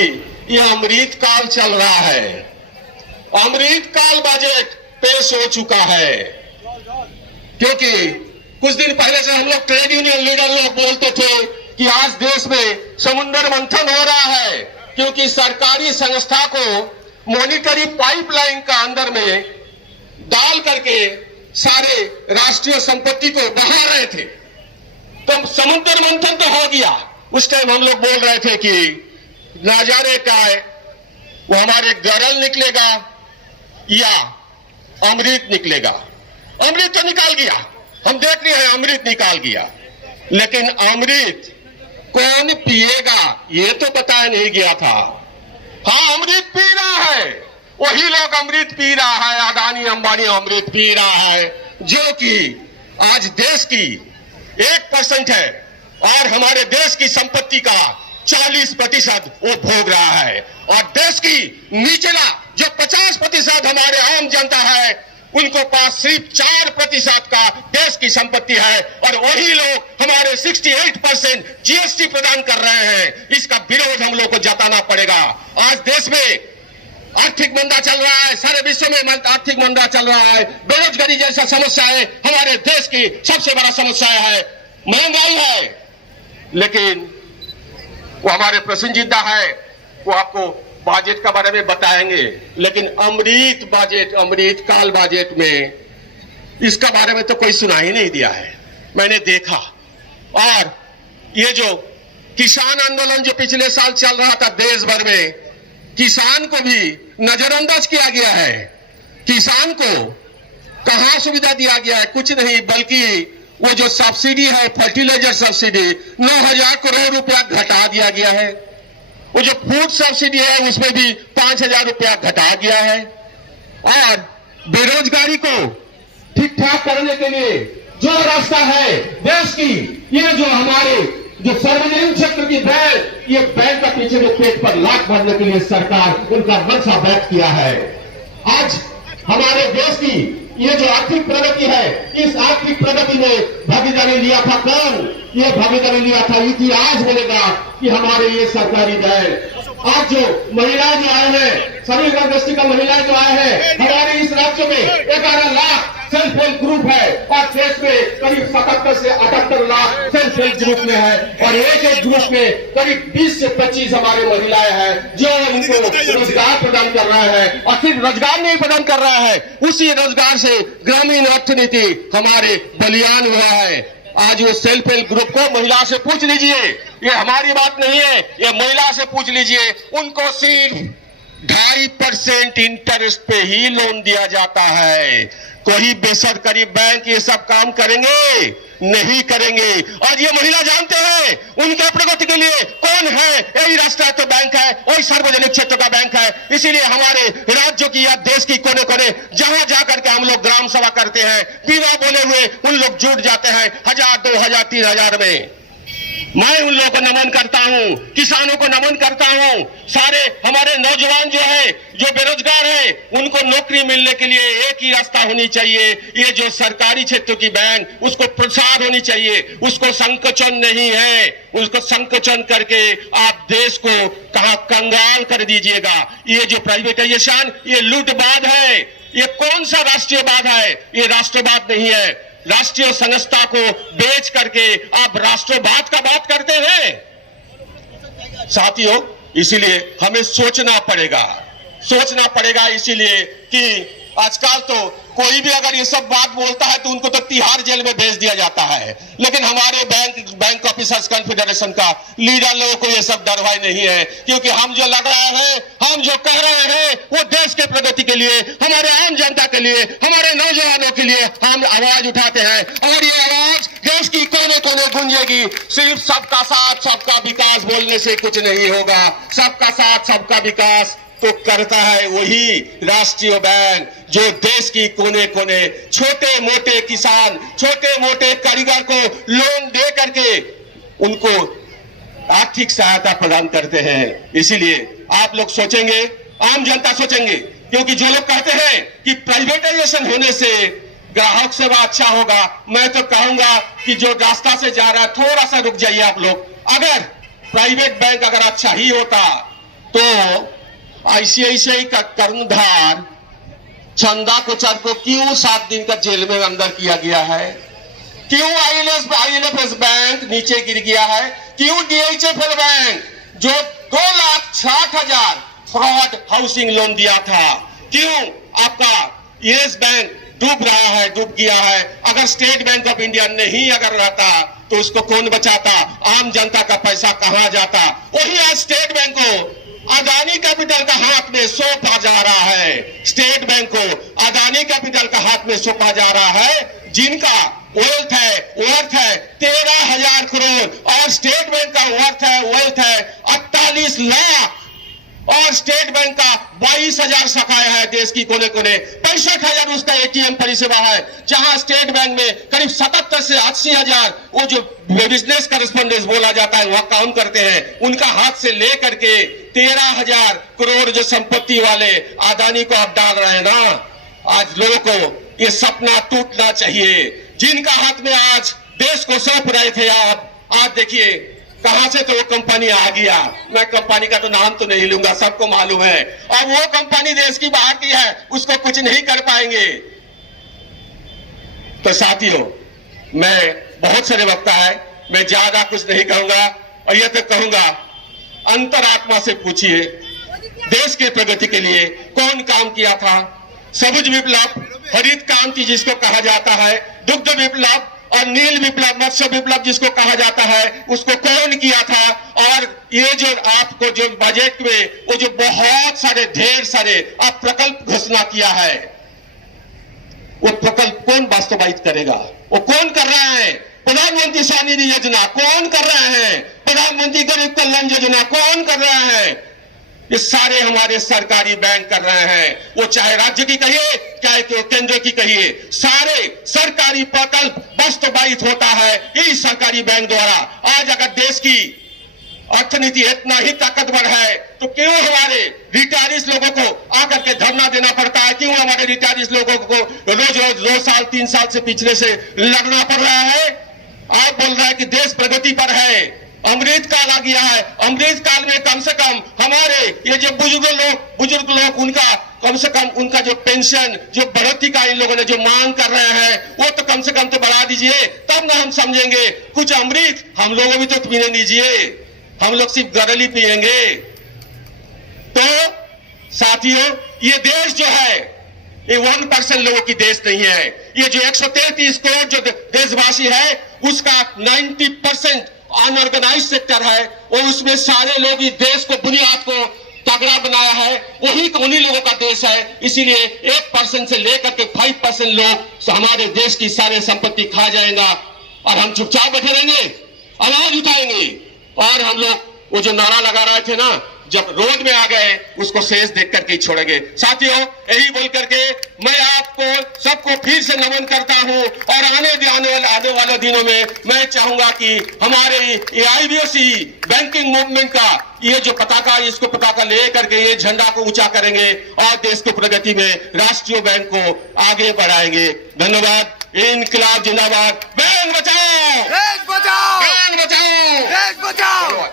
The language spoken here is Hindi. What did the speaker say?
ये अमृत काल चल रहा है। अमृत काल बजट पेश हो चुका है, क्योंकि कुछ दिन पहले से हम लोग ट्रेड यूनियन लीडर लोग बोलते थे कि आज देश में समुद्र मंथन हो रहा है, क्योंकि सरकारी संस्था को मॉनिटरी पाइपलाइन का अंदर में डाल करके सारे राष्ट्रीय संपत्ति को बहा रहे थे। तो समुद्र मंथन तो हो गया। उस टाइम हम लोग बोल रहे थे कि नजारे का है वो हमारे गरल निकलेगा या अमृत निकलेगा। अमृत तो निकाल गया, हम देख रहे हैं अमृत निकाल गया, लेकिन अमृत कौन पिएगा ये तो बताया नहीं गया था। हाँ, अमृत पी रहा है, वही लोग अमृत पी रहा है, अदानी अंबानी अमृत पी रहा है, जो कि आज देश की 1% है और हमारे देश की संपत्ति का 40% वो भोग रहा है। और देश की निचला जो 50% हमारे आम जनता है, उनको पास सिर्फ 4% का देश की संपत्ति है, और वही लोग हमारे 68% जीएसटी प्रदान कर रहे हैं। इसका विरोध हम लोग को जताना पड़ेगा। आज देश में आर्थिक मंदा चल रहा है, सारे विश्व में आर्थिक मंदा चल रहा है, बेरोजगारी जैसा समस्या है, हमारे देश की सबसे बड़ा समस्या है, महंगाई है, लेकिन वो हमारे प्रसन्नजीदा है, वो आपको बजट के बारे में बताएंगे। लेकिन अमृत बजट, अमृत काल बजट में इसका बारे में तो कोई सुना ही नहीं दिया है। मैंने देखा, और ये जो किसान आंदोलन जो पिछले साल चल रहा था देश भर में, किसान को भी नजरअंदाज किया गया है। किसान को कहां सुविधा दिया गया है? कुछ नहीं, बल्कि वो जो सब्सिडी है, फर्टिलाइजर सब्सिडी 9,000 करोड़ रुपया घटा दिया गया है। वो जो फूड सब्सिडी है उसमें भी 5,000 रुपया घटा गया है। और बेरोजगारी को ठीक ठाक करने के लिए जो रास्ता है देश की, ये जो हमारे जो सार्वजनिक क्षेत्र की बैंक, ये बैंक का पीछे जो पेट पर लात भरने के लिए सरकार उनका मंशा व्यक्त किया है। आज हमारे देश की ये जो आर्थिक प्रगति है, इस आर्थिक प्रगति में भागीदारी लिया था कौन? ये भागीदारी लिया था इतिहास बोलेगा कि हमारे ये सरकारी बैंक। आज जो महिलाएं जो आए हैं, सभी गोष्ठी का महिलाएं जो आए हैं, हमारे इस राज्य में 11 लाख सेल्फ हेल्प ग्रुप है, और देश में करीब 77 से 78 लाख सेल्फ हेल्प ग्रुप में है, और एक ग्रुप में करीब 20 से 25 हमारे महिलाएं हैं जो उनको रोजगार प्रदान कर रहा है। और सिर्फ रोजगार नहीं प्रदान कर रहा है, उसी रोजगार से ग्रामीण अर्थनीति हमारे बलियान हुआ है। आज वो सेल्फ हेल्प ग्रुप को महिला से पूछ लीजिए, ये हमारी बात नहीं है, ये महिला से पूछ लीजिए, उनको सिर्फ 2.5% इंटरेस्ट पे ही लोन दिया जाता है। कोई बेसरकारी बैंक ये सब काम करेंगे? नहीं करेंगे। और ये महिला जानते हैं उनके प्रगति के लिए कौन है? यही राष्ट्रीय बैंक है, वही सार्वजनिक क्षेत्र का बैंक है। इसीलिए हमारे राज्यों की या देश की कोने कोने जहां जाकर के हम लोग ग्राम सभा करते हैं, बिना बोले हुए उन लोग जुट जाते हैं 1,000, 2,000, 3,000 में। मैं उन लोगों को नमन करता हूं, किसानों को नमन करता हूं, सारे हमारे नौजवान जो है, जो बेरोजगार है, उनको नौकरी मिलने के लिए एक ही रास्ता होनी चाहिए, ये जो सरकारी क्षेत्र की बैंक, उसको प्रोत्साहन होनी चाहिए, उसको संकोचन नहीं है। उसको संकोचन करके आप देश को कहां कंगाल कर दीजिएगा। ये जो प्राइवेटाइजेशन, ये लूटबाद है। ये कौन सा राष्ट्रीयवाद है? ये राष्ट्रवाद नहीं है। राष्ट्रीय संस्था को बेच करके आप राष्ट्रवाद का बात करते हैं। साथियों, इसीलिए हमें सोचना पड़ेगा इसीलिए कि आजकल तो कोई भी अगर ये सब बात बोलता है तो उनको तो तिहाड़ जेल में भेज दिया जाता है, लेकिन हमारे बैंक ऑफिसर्स कॉन्फेडरेशन का लीडर लोगों को ये सब डर भय नहीं है, क्योंकि हम जो लड़ रहे हैं, हम जो कह रहे हैं, वो देश के प्रगति के लिए, हमारे आम जनता के लिए, हमारे नौजवानों के लिए हम आवाज उठाते हैं, और ये आवाज देश की कोने कोने गूंजेगी। सिर्फ सबका साथ सबका विकास बोलने से कुछ नहीं होगा। सबका साथ सबका विकास तो करता है वही राष्ट्रीय बैंक, जो देश की कोने कोने छोटे मोटे किसान, छोटे मोटे कारीगर को लोन दे करके उनको आर्थिक सहायता प्रदान करते हैं। इसीलिए आप लोग सोचेंगे, आम जनता सोचेंगे, क्योंकि जो लोग कहते हैं कि प्राइवेटाइजेशन होने से ग्राहक सेवा अच्छा होगा, मैं तो कहूंगा कि जो रास्ता से जा रहा है थोड़ा सा रुक जाइए आप लोग। अगर प्राइवेट बैंक अगर अच्छा ही होता तो आईसीआईसीआई का कर्णधार चंदा कोचर को क्यों 7 दिन का जेल में अंदर किया गया है? क्यों आईएलएफएस बैंक नीचे गिर गया है? क्यों डीएचएफएल बैंक जो 2,60,000 फ्रॉड हाउसिंग लोन दिया था, क्यों आपका यस बैंक डूब रहा है, डूब गया है? अगर स्टेट बैंक ऑफ इंडिया नहीं अगर रहता तो उसको कौन बचाता? आम जनता का पैसा कहां जाता? वही आज स्टेट बैंक को अदानी कैपिटल का हाथ में सौंपा जा रहा है। स्टेट बैंक को अदानी कैपिटल का हाथ में सौंपा जा रहा है, जिनका वर्थ है 13,000 करोड़ और स्टेट बैंक का वर्थ है 48 लाख और स्टेट बैंक का 22,000 शाखाएं हैं देश की कोने कोने। 65,000 उसका एटीएम परिसेवा है, जहां स्टेट बैंक में करीब 77 से 80,000 वो जो बिजनेस करेस्पॉन्डेंस बोला जाता है वह काम करते हैं। उनका हाथ से लेकर के 13,000 करोड़ जो संपत्ति वाले अदानी को आप डाल रहे हैं ना। आज लोगों को ये सपना टूटना चाहिए, जिनका हाथ में आज देश को सौंप रहे थे आप। आज देखिए कहां से तो वो कंपनी आ गया। मैं कंपनी का तो नाम तो नहीं लूंगा, सबको मालूम है। और वो कंपनी देश की बाहर की है, उसको कुछ नहीं कर पाएंगे। तो साथियों, मैं बहुत सारे वक्ता है, मैं ज्यादा कुछ नहीं कहूंगा और यह तो कहूंगा अंतरात्मा से पूछिए देश के प्रगति के लिए कौन काम किया था। सबुज विप्लव, हरित क्रांति जिसको कहा जाता है, दुग्ध विप्लव और नील विप्लव, मत्स्य विप्लव जिसको कहा जाता है, उसको कौन किया था? और ये जो आपको जो बजट में वो जो बहुत सारे ढेर सारे आप प्रकल्प घोषणा किया है, वो प्रकल्प कौन वास्तवायित करेगा? वो कौन कर रहा है? प्रधानमंत्री स्वनिधि योजना कौन कर रहा है? प्रधानमंत्री गरीब कल्याण योजना कौन कर रहा है? ये सारे हमारे सरकारी बैंक कर रहे हैं। वो चाहे राज्य की कहिए चाहे तो केंद्र की कहिए, सारे सरकारी प्रकल्प वास्तवायित होता है इस सरकारी बैंक द्वारा। आज अगर देश की अर्थनीति इतना ही ताकतवर है तो क्यों हमारे रिटायरीज लोगों को आकर के धरना देना पड़ता है? क्यों हमारे रिटायरीज लोगों को रोज रोज 2 साल 3 साल से पिछले से लड़ना पड़ रहा है? आप बोल रहे हैं कि देश प्रगति पर है, अमृत काल आ गया है। अमृत काल में कम से कम हमारे ये जो बुजुर्ग लोग उनका कम से कम उनका जो पेंशन जो बढ़ोतरी का इन लोगों ने जो मांग कर रहे हैं वो तो कम से कम तो बढ़ा दीजिए, तब ना हम समझेंगे। कुछ अमृत हम लोगों भी तो पीने दीजिए, हम लोग सिर्फ गरल ही पिएंगे। तो साथियों, ये देश जो है ये 1% लोगों की देश नहीं है। ये जो 133 करोड़ जो देशवासी है उसका 90% अनऑर्गेनाइज सेक्टर है, और उसमें सारे लोग इस देश को बुनियाद को तगड़ा बनाया है, वही उन्हीं लोगों का देश है। इसीलिए 1% से लेकर के 5% लोग हमारे देश की सारे संपत्ति खा जाएगा और हम चुपचाप बैठे रहेंगे, आवाज उठाएंगे। और हम लोग वो जो नारा लगा रहे थे ना, जब रोड में आ गए उसको शेष देख करके ही छोड़ेंगे। साथियों, यही बोल करके मैं आपको सबको फिर से नमन करता हूं और आने वाले दिनों में मैं चाहूंगा कि हमारे आईबीओसी बैंकिंग मूवमेंट का ये जो पताका, इसको पताका ले करके ये झंडा को ऊंचा करेंगे और देश की प्रगति में राष्ट्रीय बैंक को आगे बढ़ाएंगे। धन्यवाद। इनकलाब जिंदाबाद। बैंक बचाओ, देश बचाओ, बैंक बचाओ, देश बचाओ।